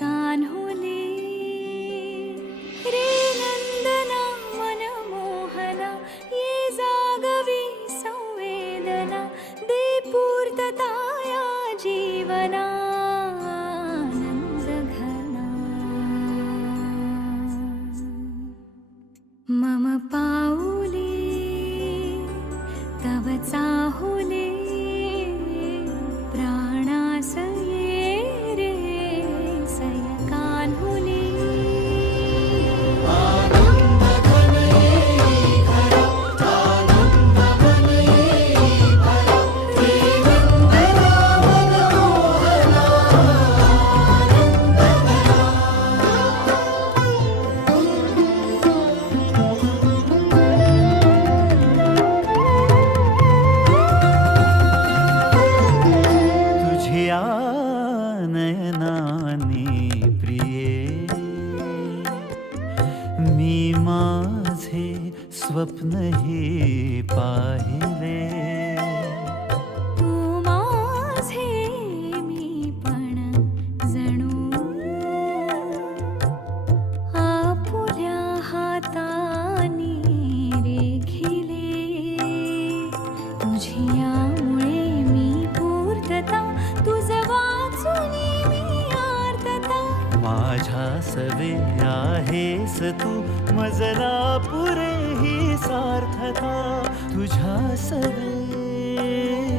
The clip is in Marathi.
कान्हुले रे नंदना मनमोहना ये जागवी संवेदना दे पूर्तता या जीवना आनंदघना मम पाऊले तव चाहुले स्वप्न हे पाहिले तू माझे मी पण जणू आपुल्या हातानी रेखिले तुझ्यामुळे मी पूर्तता तुझ वाचुनी मी आर्तता माझ्या सवे आहेस तू मजला पुरे ही सार्थता तुझ्या सवे